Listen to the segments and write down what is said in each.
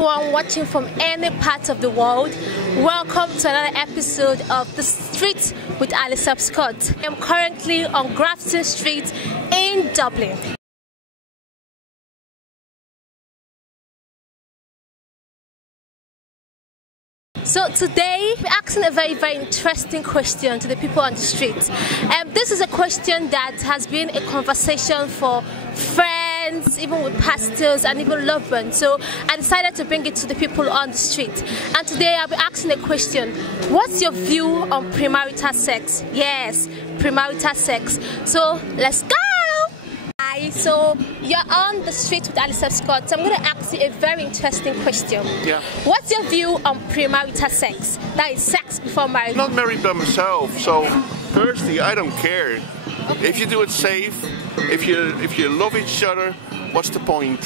everyone watching from any part of the world. Welcome to another episode of The Street with Alisebh Scott. I'm currently on Grafton Street in Dublin. So today we're asking a very interesting question to the people on the street. This is a question that has been a conversation for friends, even with pastors and even loved ones. So I decided to bring it to the people on the street. And today I'll be asking a question. What's your view on premarital sex? Yes, premarital sex. So let's go! Hi, so you're on the street with Alisebh Scott. So I'm going to ask you a very interesting question. Yeah. What's your view on premarital sex? That is sex before marriage. I'm not married by myself, so personally I don't care. Okay. If you do it safe, if you love each other, what's the point?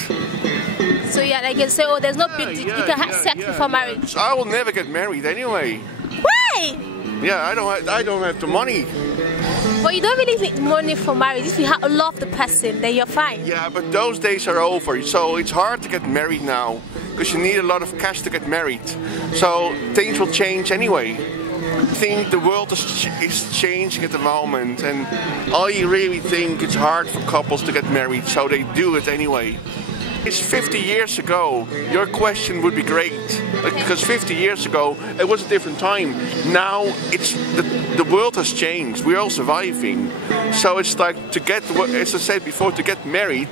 So yeah, like you say, oh, there's no big deal. You can have sex before marriage. So I will never get married anyway. Why? Yeah, I don't have the money. Well, you don't really need money for marriage. If you love the person, then you're fine. Yeah, but those days are over. So it's hard to get married now because you need a lot of cash to get married. So things will change anyway. I think the world is changing at the moment, and I really think it's hard for couples to get married, so they do it anyway. It's 50 years ago, your question would be great, because 50 years ago it was a different time. Now the world has changed, we're all surviving. So it's like as I said before, to get married,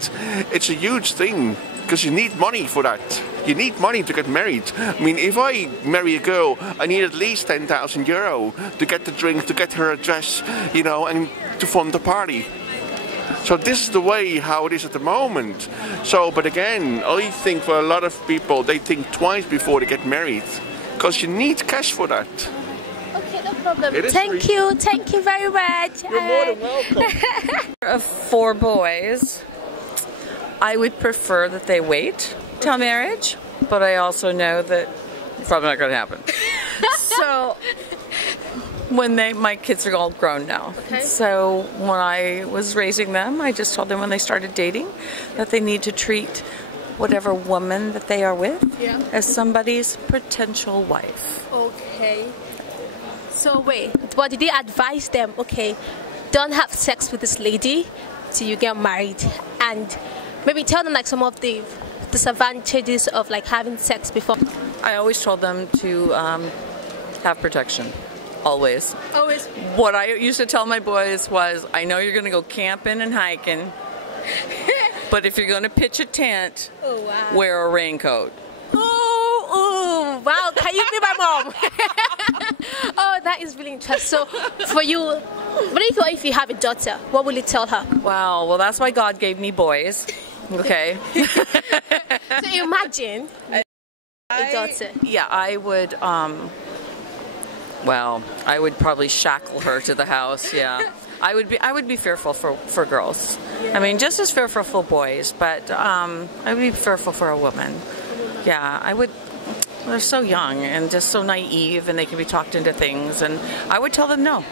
it's a huge thing, because you need money for that. You need money to get married. I mean, if I marry a girl, I need at least €10,000 to get the drink, to get her address, you know, and to fund the party. So this is the way how it is at the moment. So, but again, I think for a lot of people, they think twice before they get married, because you need cash for that. Okay, no problem. Thank you very much. You're more than welcome. Of 4 boys, I would prefer that they wait till marriage, but I also know that it's probably not going to happen. So when my kids are all grown now. Okay. So when I was raising them, I just told them when they started dating that they need to treat whatever woman that they are with as somebody's potential wife. Okay. So wait, but did they advise them, okay, don't have sex with this lady till you get married, and maybe tell them like some of the disadvantages of like having sex before? I always told them to have protection. Always. Always. What I used to tell my boys was, I know you're going to go camping and hiking, but if you're going to pitch a tent, wear a raincoat. Oh, wow. Can you be my mom? Oh, that is really interesting. So, for you, what if you have a daughter? What will you tell her? Wow. Well, that's why God gave me boys. Okay. So, imagine a daughter. Yeah, I would... Well, I would probably shackle her to the house. Yeah, I would be fearful for girls. Yeah. I mean, just as fearful for boys, but I would be fearful for a woman. Yeah, I would. They're so young and just so naive, and they can be talked into things. And I would tell them no.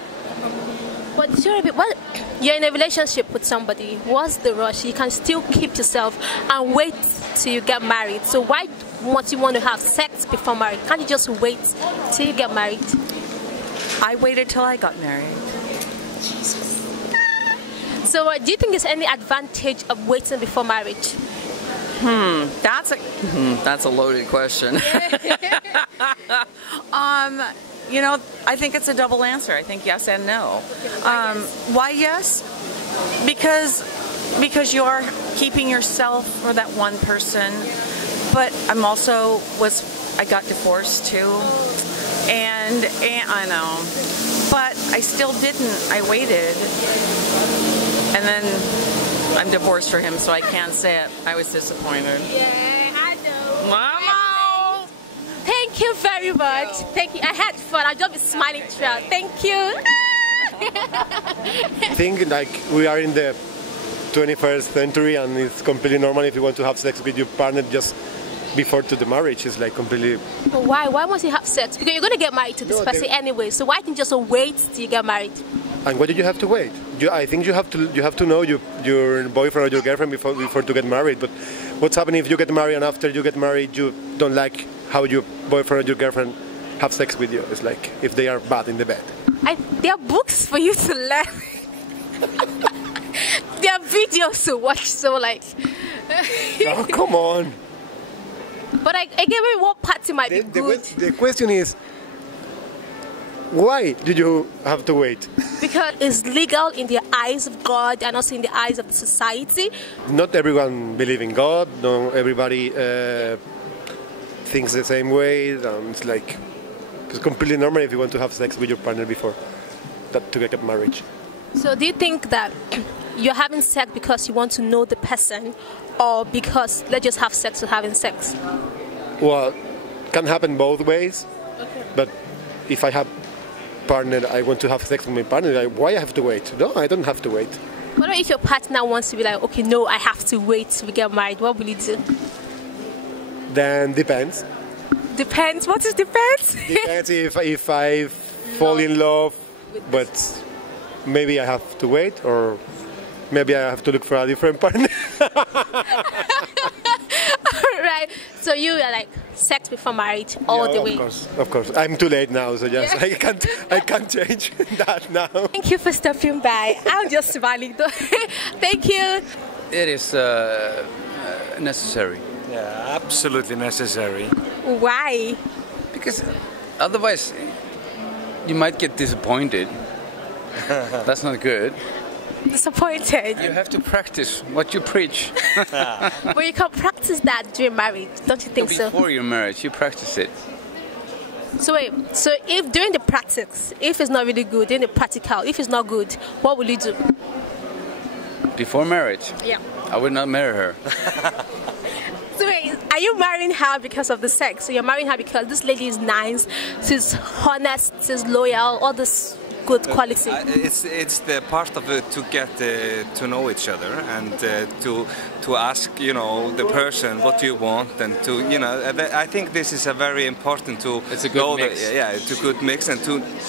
But you're in a relationship with somebody. What's the rush? You can still keep yourself and wait till you get married. So why would you want to have sex before marriage? Can't you just wait till you get married? I waited till I got married. Jesus. So do you think there's any advantage of waiting before marriage? That's a loaded question. You know, I think it's a double answer. I think yes and no. Why yes? Because you are keeping yourself for that one person. But I got divorced too. And I know, but I still didn't. I waited, and then I'm divorced for him, so I can't say it. I was disappointed. Yeah, I know. Mama! Thank you very much. Thank you. I had fun. I'll just be smiling throughout. Thank you. I think like we are in the 21st century, and it's completely normal if you want to have sex with your partner just before to the marriage. Is like completely... But why? Why must you have sex? Because you're going to get married to this person anyway, so why can't you just wait till you get married? And why do you have to wait? I think you have to know your boyfriend or your girlfriend before to get married. But what's happening if you get married and after you get married you don't like how your boyfriend or your girlfriend have sex with you? It's like if they are bad in the bed. There are books for you to learn. There are videos to watch. So like. Oh, come on. But again, what party might be good? The question is, why did you have to wait? Because it's legal in the eyes of God and also in the eyes of the society. Not everyone believes in God. No, everybody thinks the same way. It's like it's completely normal if you want to have sex with your partner before to get married. So do you think that you're having sex because you want to know the person, or because let's just have sex for having sex? Well, can happen both ways. Okay. But if I have partner, I want to have sex with my partner, why I have to wait? No, I don't have to wait. What if your partner wants to be like, okay, no, I have to wait till we get married? What will you do? Then depends. Depends? What is depends? Depends if I fall in love, but maybe I have to wait, or maybe I have to look for a different partner. Right. So you are like sex before marriage all the way. Of course. I'm too late now, so yes, yeah. I can't change that now. Thank you for stopping by. I'm just smiling though. Thank you. It is necessary. Yeah, absolutely necessary. Why? Because otherwise you might get disappointed. That's not good. Disappointed. You have to practice what you preach. But you can practice that during marriage, don't you think so? Before your marriage, you practice it. So wait, so if during the practice, if it's not really good, during the practical, if it's not good, what will you do? Before marriage? Yeah. I would not marry her. So wait, are you marrying her because of the sex? So you're marrying her because this lady is nice, she's honest, she's loyal, all this good quality. It's the part of it to get to know each other and to ask, you know, the person what you want, and to, you know, I think this is a very important to it's a good mix. It's a good mix, and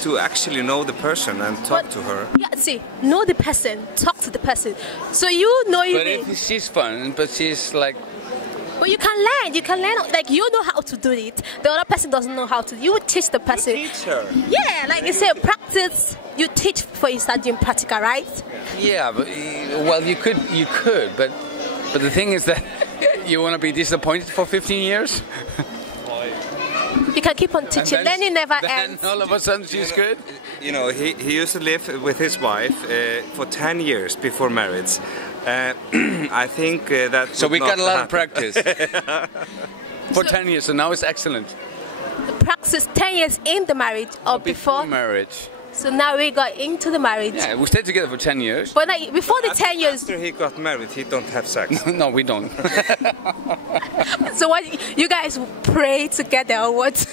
to actually know the person and talk to her. Yeah, see, know the person, talk to the person. So you know you. But if she's fun, but she's like. But you can learn, like you know how to do it. The other person doesn't know how to. You would teach the person. You teach her. Yeah, like you say, practice. You teach before you start doing practical, right? Yeah, but well, you could, but the thing is that you want to be disappointed for 15 years. You can keep on teaching. Learning never ends. Then all of a sudden she's good. You know, he used to live with his wife for 10 years before marriage. I think that. So we got a lot of practice for 10 years, so now it's excellent. The practice 10 years in the marriage or before marriage. So now we got into the marriage. Yeah, we stayed together for 10 years. But like, before the 10 years. After he got married, he don't have sex. No, we don't. So what? You guys pray together or what?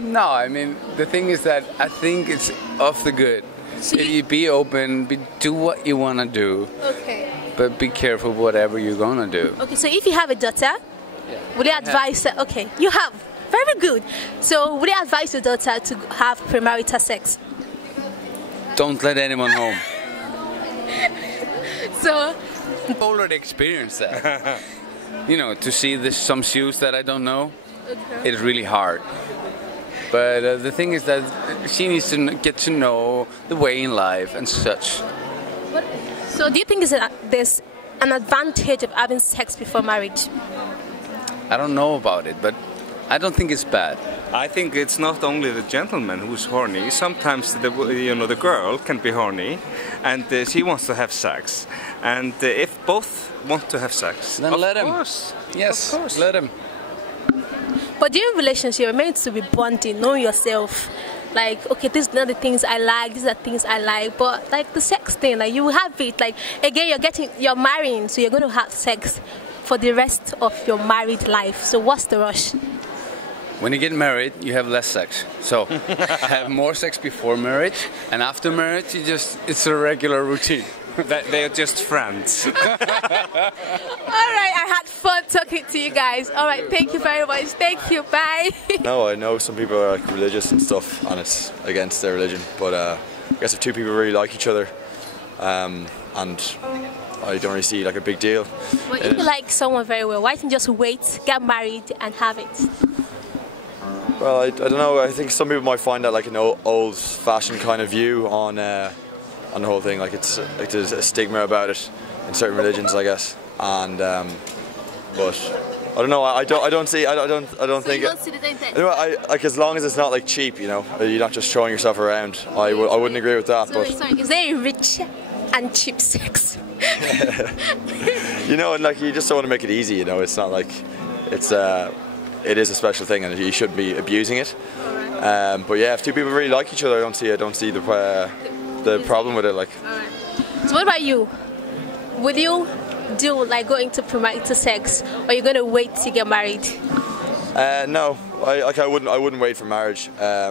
No, I mean the thing is that I think it's off the good. So if you be open, do what you want to do. Okay. But be careful whatever you're gonna do. Okay, so if you have a daughter, would you advise her? Okay, you have. Very good. So would you advise your daughter to have premarital sex? Don't let anyone home. So I've already experienced that. You know, to see some shoes that I don't know, it's really hard. But the thing is that she needs to get to know the way in life and such. So do you think there's an advantage of having sex before marriage? I don't know about it, but I don't think it's bad. I think it's not only the gentleman who's horny. Sometimes the girl can be horny, and she wants to have sex. And if both want to have sex, then let him. Yes, of course. Let him. But during relationship, you're meant to be bonding, know yourself. Like, okay, these are the things I like, these are things I like. But like the sex thing, like you have it. Like again, you're marrying, so you're going to have sex for the rest of your married life. So what's the rush? When you get married, you have less sex. So have more sex before marriage, and after marriage, it's a regular routine. They're just friends. All right, I had fun talking to you guys. All right, thank you very much. Thank you, bye. No, I know some people are like religious and stuff, and it's against their religion, but guess if two people really like each other, and I don't really see like a big deal. Well, if you like someone very well, why don't you just wait, get married, and have it? Well, I don't know. I think some people might find that like an old-fashioned kind of view on the whole thing. Like it's like there's a stigma about it in certain religions, I guess. And but I don't know. I don't think. You don't see the same thing? You know, like as long as it's not like cheap, you know, you're not just throwing yourself around. I wouldn't agree with that. So, sorry, is there a rich and cheap sex? You know, and like you just don't want to make it easy. You know, it's not like it is a special thing, and you shouldn't be abusing it. Right. But yeah, if two people really like each other, I don't see the problem with it. Like. Alright. So what about you? Will you do like going to premarital sex, or are you gonna wait to get married? No, I wouldn't wait for marriage. I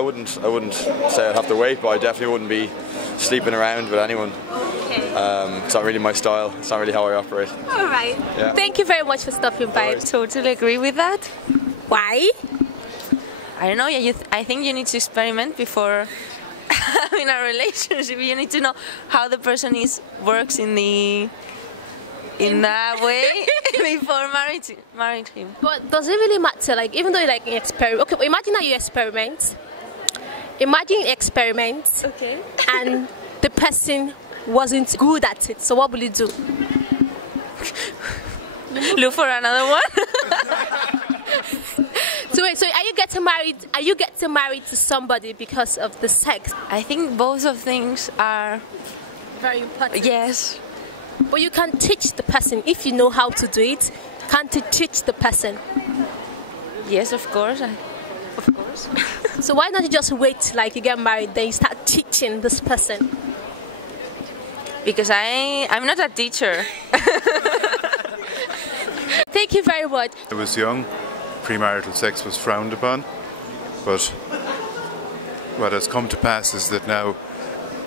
wouldn't say I'd have to wait, but I definitely wouldn't be sleeping around with anyone. Okay. It's not really my style. It's not really how I operate. All right. Yeah. Thank you very much for stopping by. I totally agree with that. Why? I don't know. I think you need to experiment before having a relationship. You need to know how the person works in that way before marrying him. But does it really matter? Like, even though you like experiment. Okay, but imagine that you experiment. Imagine you experiment. Okay. And the person wasn't good at it. So what will you do? Look for another one. So wait, so are you getting married? Are you getting married to somebody because of the sex? I think both of things are Very important. yes. But you can teach the person if you know how to do it. Can't you teach the person? Yes, of course. Of course. So why not you just wait like you get married, then you start teaching this person? Because I'm not a teacher. Thank you very much. I was young, premarital sex was frowned upon, but what has come to pass is that now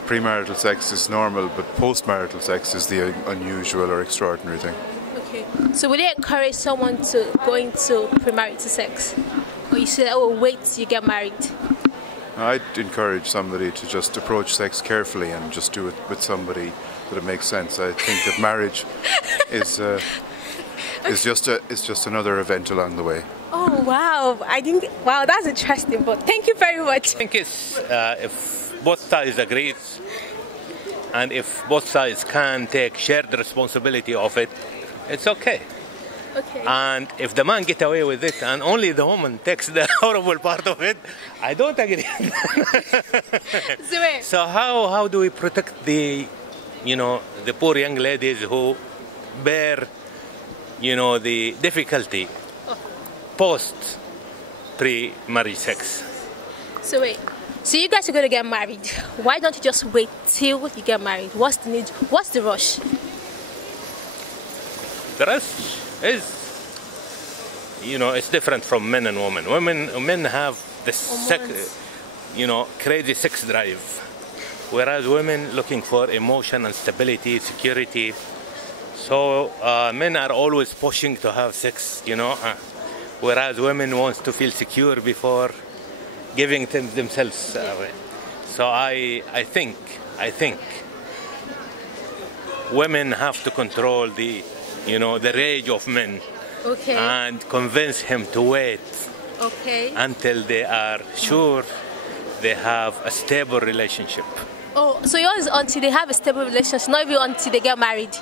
premarital sex is normal, but postmarital sex is the unusual or extraordinary thing. Okay. So will you encourage someone to go into premarital sex? Or you say, oh, wait till you get married? I'd encourage somebody to just approach sex carefully and just do it with somebody that it makes sense. I think that marriage is just another event along the way. Oh, wow. Wow, that's interesting. But thank you very much. I think it's if both sides agree and if both sides can take shared responsibility of it, it's okay. Okay. And if the man get away with it and only the woman takes the horrible part of it, I don't agree. So how do we protect the poor young ladies who bear, the difficulty post pre-marriage sex? So wait. So you guys are going to get married. Why don't you just wait till you get married? What's the need? What's the rush? The rest is, it's different from men and women. Men have this crazy sex drive, whereas women looking for emotion and stability, security. So men are always pushing to have sex, whereas women want to feel secure before giving themselves away. So I think women have to control the rage of men. Okay. And convince him to wait. Okay. Until they are sure they have a stable relationship. Oh, so yours until they have a stable relationship, not even until they get married?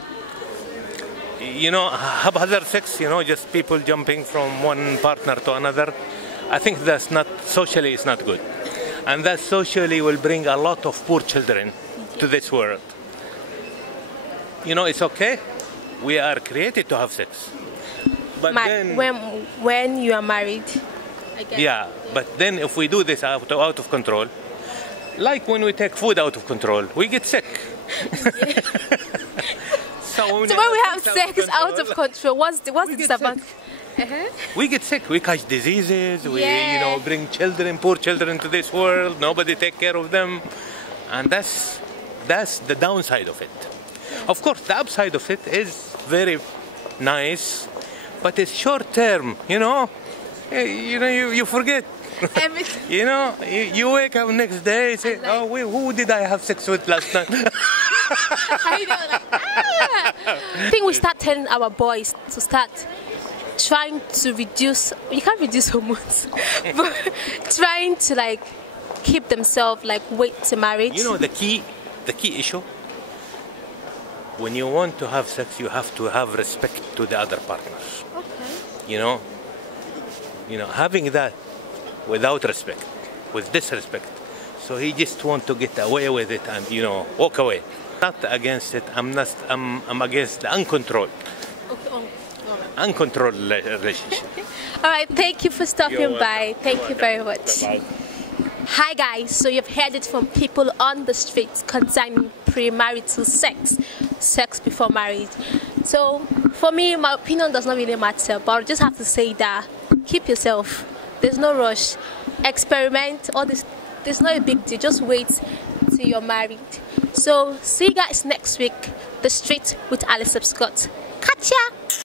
Haphazard sex, just people jumping from one partner to another. I think that's not, socially it's not good. And that socially will bring a lot of poor children to this world. It's okay. We are created to have sex. But then, when you are married, I guess. Yeah, but then if we do this out of control, like when we take food out of control, we get sick. So when we have sex out of control, what's the disadvantage? We get sick. We catch diseases. We bring poor children to this world. Nobody take care of them, and that's the downside of it. Of course, the upside of it is very nice, but it's short term. You forget. Everything. You know, you wake up next day, say, like, oh, wait, who did I have sex with last night? I know, like, I think we start telling our boys to start trying to reduce, you can't reduce hormones, but trying to like keep themselves like wait to marriage. You know, the key issue, when you want to have sex, you have to have respect to the other partners. Okay. You know, having that without respect, with disrespect. So he just want to get away with it and, you know, walk away. Not against it. I'm against the uncontrolled. Okay. Uncontrolled relationship. All right, thank you for stopping by. Thank you very much. Bye-bye. Hi guys, so you've heard it from people on the streets concerning premarital sex before marriage. So for me, my opinion does not really matter, but I just have to say that keep yourself. There's no rush. Experiment. All this. There's not a big deal. Just wait till you're married. So see you guys next week. The Street with Alisebh Scott. Catch ya!